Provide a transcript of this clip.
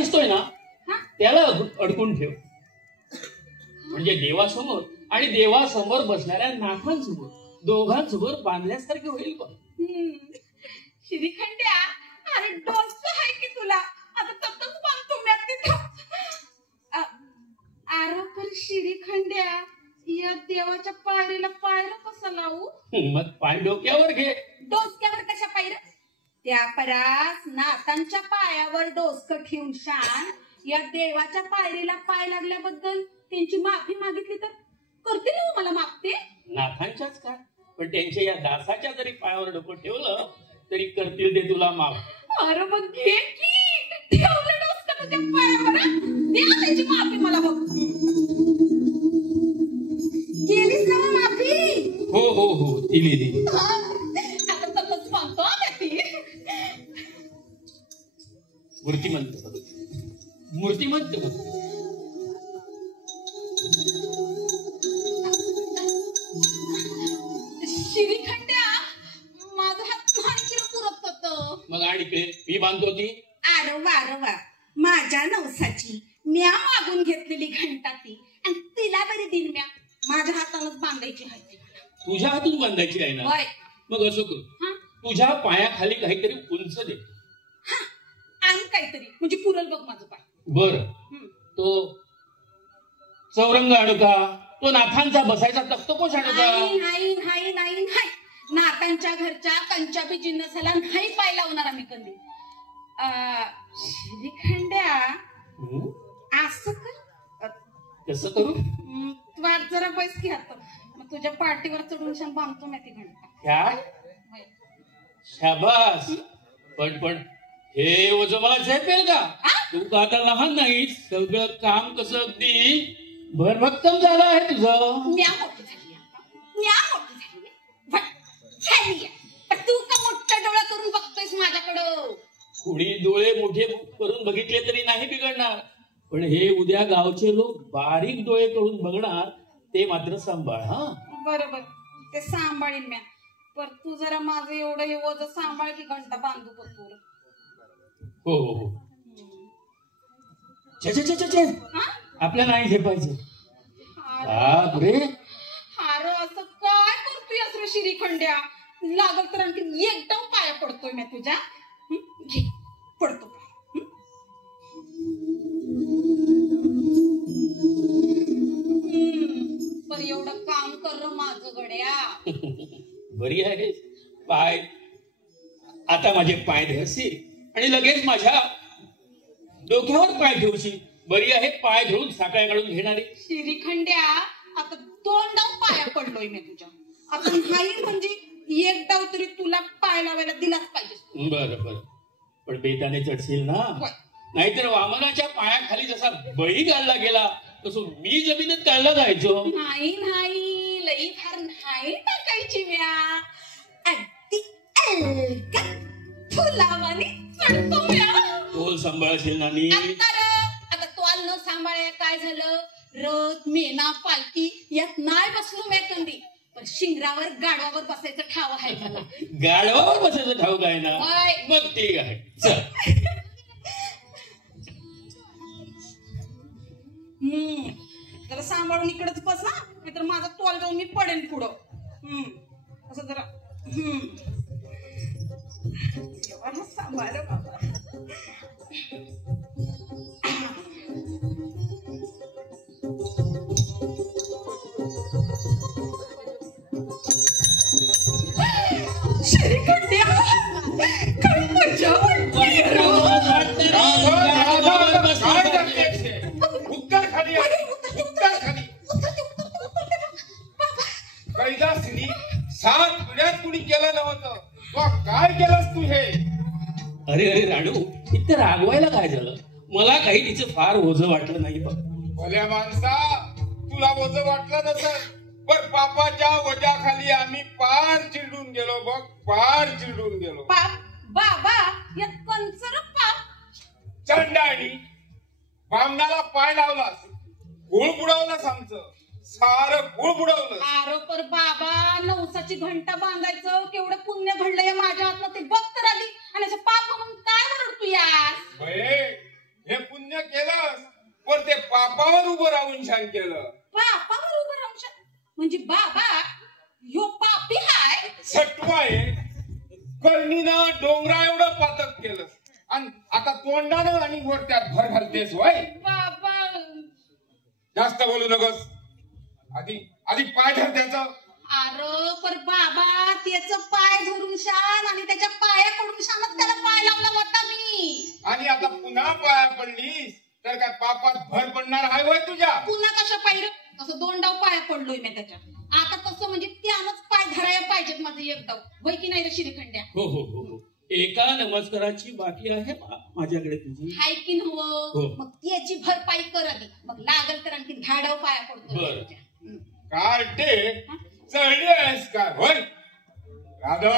दिसतोय ना त्याला अडकून ठेव, म्हणजे देवासमोर आणि देवासमोर बसणाऱ्या नाथांसमोर दोघांसमोर बांधल्यासारखे होईल बघ. श्रीखंड्या, अरे डोसं आहे की तुला? आता तसंच बांधतो मी तिथं. अरे पण श्रीखंड्या, या देवाच्या पायरीला पायरं कसं लावू? मग पाय डोक्यावर घे. डोसक्यावर कशा पायऱ्या? त्या परास नाथांच्या पायावर डोसकं ठेवून शान या देवाच्या पायरीला पाय लागल्याबद्दल त्यांची माफी मागितली तर करतील ना मला मागते? नाथांच्याच का, पण त्यांच्या या दासाच्या जरी पायावर डोकं ठेवलं तरी करतील ते तुला माफ. अरे मग घे की, ठेवलं डोसकं तुझ्या पायावर, द्या त्याची माफी मला बघ. केलीस ना माफी? हो हो हो, दिली. आता तसंच मानतो ती. मूर्तिमंत श्रीखंड्या, माझा हात आणखी पुरत होत. मग आणि मी बांधतो ती. अरे वा, माझ्या नवसाची म्या मागून घेतलेली घंटा ती, आणि तिला बरी दिन म्या माझ्या हातानच बांधायची आहे. तुझ्या हातून बांधायची आहे ना? मग असं करू, तुझ्या पायाखाली काहीतरी उंच दे. आणि काहीतरी म्हणजे पुरल बघ माझं पाय. बर, तो चौरंग आणू का? तो नाथांचा बसायचा तख्तपोश आणू का? नाही, नाथांच्या घरच्या कंचाबी जिन्नसाला नाही पाय लावणार आम्ही कधी. श्रीखंड्या, असं कर. कसं करू? तू आज जरा बैस की आता, मग तुझ्या पाठीवर चढून शान बांधतो मी ती घंटा. क्या शाबास. पण हे वजन मला झेपेल का? तू का आता लहान नाही, सगळं काम कसं अगदी भरभक्कम झालं आहे तुझं. म्या मोठी झाली. पण तू का मोठा डोळा करून बघतोयस माझ्याकडं? कुणी डोळे मोठे करून बघितले तरी नाही बिघडणार, पण हे उद्या गावचे लोक बारीक डोळे करून बघणार, ते मात्र सांभाळ. हा बरोबर, ते सांभाळीन म्या. पर तू जरा माझं एवढं हे वजन सांभाळ की घंटा बांधू पतूर. हो. आपल्या नाही झेपायचं. बापरे, अरे असं काय करतोय असं श्रीखंड्या? लागल तर आणखी एकदम पाया पडतोय मी तुझ्या. घे पडतो पर एवढं काम कर माझं गड्या. बरी आहे पाय. आता माझे पाय धरशील आणि लगेच माझ्या डोक्यावर पाय ठेवशील. बरी आहे पाय धरून साखळ्या काढून घेणारी. श्रीखंड्या, आता 2 डाव पाया पडलोय मी तुझ्या. आता नाही म्हणजे 1 डाव तरी तुला पाय लावायला दिलाच पाहिजे. बरं, पण बेताने चढशील ना, नाहीतर वामनाच्या पायाखाली जसा बळी गाळला गेला तसं मी जमिनीत गाळला जायचो. नाही लई फार नाही टाकायची म्या. अगदी फुलावानी चढतो म्या. तोल सांभाळशील ना नी. आता तोल न सांभाळ्या काय झालं? रथ मेना पालखी यात नाही बसलो मी कधी, पण शिंगरावर गाडवावर बसायचं ठाव आहे मला. गाडवावर बसायचं ठाऊक आहे ना? मग ठीक आहे, चल. जरा सांभाळून इकडेच बस ना, नाहीतर माझा तोल जाऊन मी पडेन पुढं. असं जरा सांभाळ बाबा. श्रीखंड्या, काय मजा वाटते. कैलासनी 7 पिढ्यात कुणी केलं नव्हतं, काय केलंस तू हे? अरे राणू, इतकं रागवायला काय झालं? मला काही तिचं फार ओझं वाटलं नाही. भल्या माणसा, तुला ओझं वाटलं नसेल, पण पापाच्या वजाखाली आम्ही पार चिरडून गेलो बघ, पार चिरडून गेलो. पाप बाबा, यात कंचर पाप. चंडाळी बामणाला पाय लावलास, गुळ बुडवलास, आमचं सारं गुळ बुडवलं. आरोपर बाबा, नवसाची घंटा बांधायचं केवढं पुण्य घडलं या माझ्या हातनं, ते बघ तर आली. आणि असं पाप म्हणून काय म्हणतो यार? हे पापावर उभं राहून शान केलं. बापावर उभं राहून म्हणजे बाबा ह्यो पापी हाय. सटवा आहे. करणीनं डोंगरा एवढं पातक केलं आणि आता तोंडानं आणि वर त्यात भर घालतेस वय. बाबा जास्त बोलू नकोस. आधी पाय धर त्याचं. अरे पर बाबा त्याच पाय धरून शान आणि त्याच्या पाया पडून शानच त्याला पाय लावला होता मी. आणि आता पुन्हा पाया पडलीस तर काय पापात भर पडणार आहे वय तुझ्या. पुन्हा कशा पायरं असं 2 डाव पाया पडलोय मी त्याच्या. आता तसं म्हणजे त्यानंच पाय धरायला पाहिजेत माझं 1 डाव वय की नाही रे शिरीखंड्या. हो हो हो हो. एका नमस्काराची बाकी आहे माझ्याकडे तुझी. हाय की हो. नव्ह. मग त्याची भरपाई कर आधी मग लागल तर आणखी 10 डाव पाया पडतो. बरं. कार्टे चढली आहेस का होय. राधा